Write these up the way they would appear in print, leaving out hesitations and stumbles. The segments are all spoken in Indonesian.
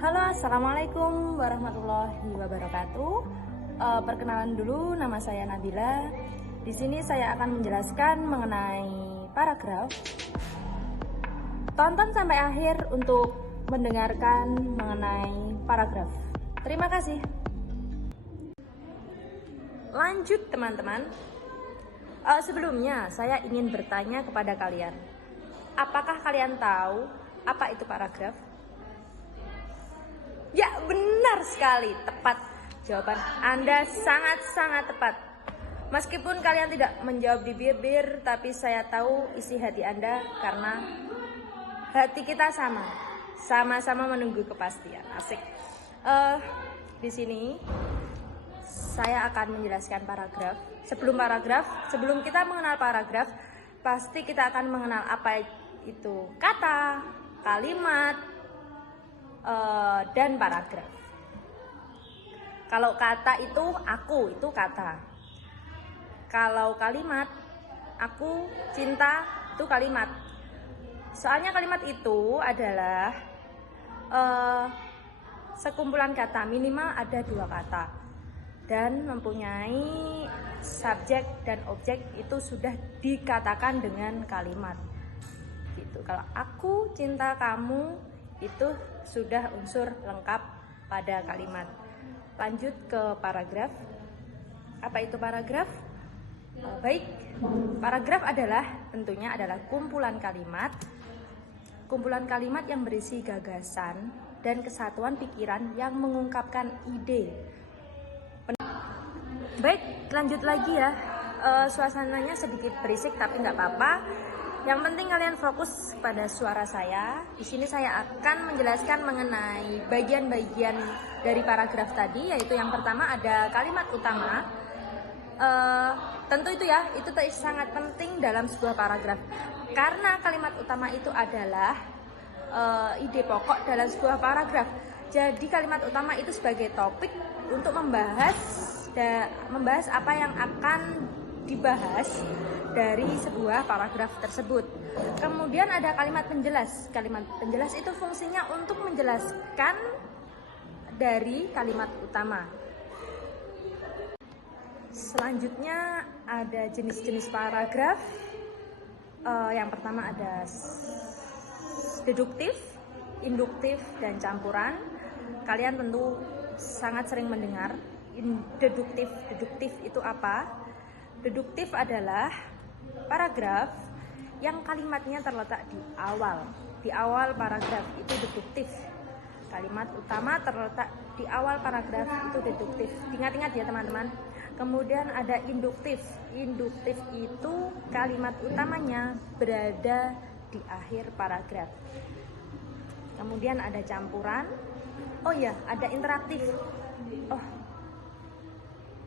Halo, assalamualaikum warahmatullahi wabarakatuh. Perkenalan dulu, nama saya Nabila. Di sini saya akan menjelaskan mengenai paragraf. Tonton sampai akhir untuk mendengarkan mengenai paragraf. Terima kasih. Lanjut teman-teman. Sebelumnya saya ingin bertanya kepada kalian. Apakah kalian tahu apa itu paragraf? Ya, benar sekali, tepat. Jawaban Anda sangat-sangat tepat. Meskipun kalian tidak menjawab di bibir, tapi saya tahu isi hati Anda karena hati kita sama. Sama-sama menunggu kepastian. Asik. Di sini saya akan menjelaskan paragraf. Sebelum kita mengenal paragraf, pasti kita akan mengenal apa itu kata, kalimat, dan paragraf. Kalau kata itu aku, itu kata. Kalau kalimat aku cinta, itu kalimat. Soalnya kalimat itu adalah sekumpulan kata, minimal ada 2 kata dan mempunyai subjek dan objek, itu sudah dikatakan dengan kalimat gitu. Kalau aku cinta kamu, itu sudah unsur lengkap pada kalimat. Lanjut ke paragraf. Apa itu paragraf? Baik, paragraf tentunya adalah kumpulan kalimat yang berisi gagasan dan kesatuan pikiran yang mengungkapkan ide. Baik, lanjut lagi ya. Suasananya sedikit berisik tapi nggak apa-apa. Yang penting kalian fokus pada suara saya. Di sini saya akan menjelaskan mengenai bagian-bagian dari paragraf tadi, yaitu yang pertama ada kalimat utama. Tentu itu ya, itu sangat penting dalam sebuah paragraf. Karena kalimat utama itu adalah ide pokok dalam sebuah paragraf. Jadi kalimat utama itu sebagai topik untuk membahas apa yang akan dibahas dari sebuah paragraf tersebut. Kemudian ada kalimat penjelas. Kalimat penjelas itu fungsinya untuk menjelaskan dari kalimat utama. Selanjutnya ada jenis-jenis paragraf. Yang pertama ada deduktif, induktif, dan campuran. Kalian tentu sangat sering mendengar deduktif. Deduktif itu apa? Deduktif adalah paragraf yang kalimatnya terletak di awal. Di awal paragraf itu deduktif. Kalimat utama terletak di awal paragraf itu deduktif. Ingat-ingat ya teman-teman. Kemudian ada induktif. Induktif itu kalimat utamanya berada di akhir paragraf. Kemudian ada campuran. Oh ya, ada interaktif. Oh,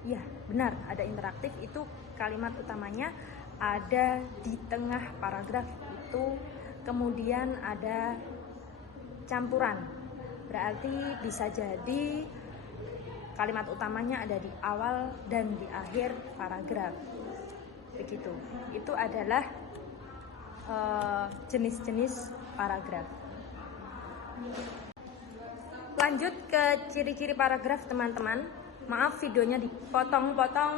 ya, benar, ada interaktif. Itu kalimat utamanya ada di tengah paragraf itu. Kemudian ada campuran. Berarti bisa jadi kalimat utamanya ada di awal dan di akhir paragraf. Begitu. Itu adalah jenis-jenis paragraf. Lanjut ke ciri-ciri paragraf teman-teman. Maaf videonya dipotong-potong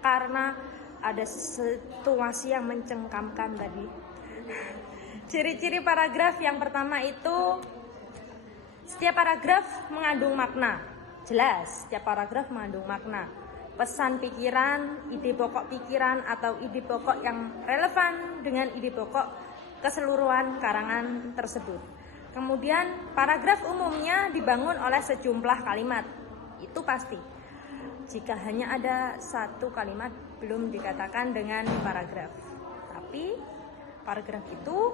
karena ada situasi yang mencengkamkan tadi. Ciri-ciri paragraf yang pertama itu setiap paragraf mengandung makna. Jelas, setiap paragraf mengandung makna. Pesan pikiran, ide pokok pikiran atau ide pokok yang relevan dengan ide pokok keseluruhan karangan tersebut. Kemudian paragraf umumnya dibangun oleh sejumlah kalimat. Itu pasti. Jika hanya ada satu kalimat belum dikatakan dengan paragraf. Tapi paragraf itu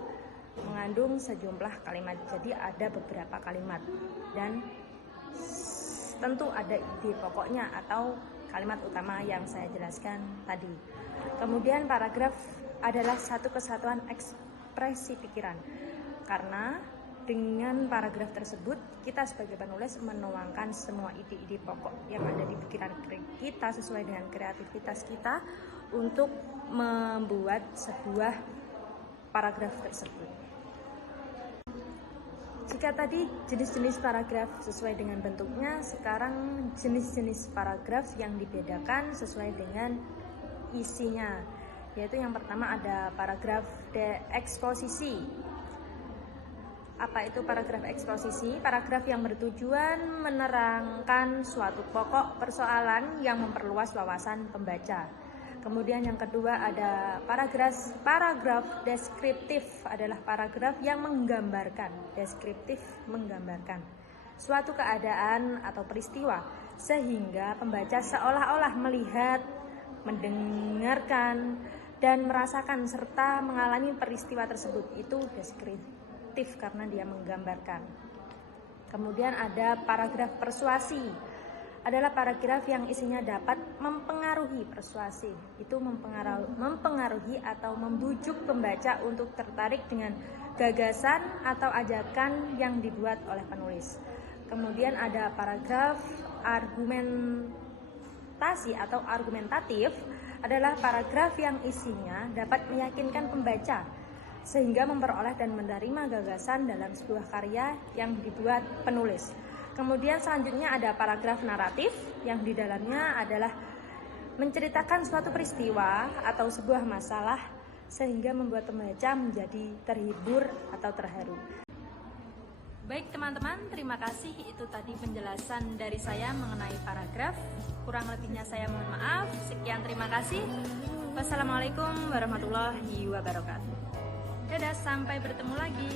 mengandung sejumlah kalimat. Jadi ada beberapa kalimat dan tentu ada ide pokoknya atau kalimat utama yang saya jelaskan tadi. Kemudian paragraf adalah satu kesatuan ekspresi pikiran. Karena dengan paragraf tersebut, kita sebagai penulis menuangkan semua ide-ide pokok yang ada di pikiran kita sesuai dengan kreativitas kita untuk membuat sebuah paragraf tersebut. Jika tadi jenis-jenis paragraf sesuai dengan bentuknya, sekarang jenis-jenis paragraf yang dibedakan sesuai dengan isinya. Yaitu yang pertama ada paragraf eksposisi. Apa itu paragraf eksposisi? Paragraf yang bertujuan menerangkan suatu pokok persoalan yang memperluas wawasan pembaca. Kemudian yang kedua ada paragraf deskriptif, adalah paragraf yang menggambarkan, deskriptif menggambarkan suatu keadaan atau peristiwa sehingga pembaca seolah-olah melihat, mendengarkan dan merasakan serta mengalami peristiwa tersebut. Itu deskriptif karena dia menggambarkan. Kemudian ada paragraf persuasi, adalah paragraf yang isinya dapat mempengaruhi persuasi. Itu mempengaruhi atau membujuk pembaca untuk tertarik dengan gagasan atau ajakan yang dibuat oleh penulis. Kemudian ada paragraf argumentasi atau argumentatif, adalah paragraf yang isinya dapat meyakinkan pembaca sehingga memperoleh dan menerima gagasan dalam sebuah karya yang dibuat penulis. Kemudian selanjutnya ada paragraf naratif, yang di dalamnya adalah menceritakan suatu peristiwa atau sebuah masalah sehingga membuat pembaca menjadi terhibur atau terharu. Baik teman-teman, terima kasih. Itu tadi penjelasan dari saya mengenai paragraf. Kurang lebihnya saya mohon maaf. Sekian, terima kasih. Wassalamualaikum warahmatullahi wabarakatuh. Dadah, sampai bertemu lagi.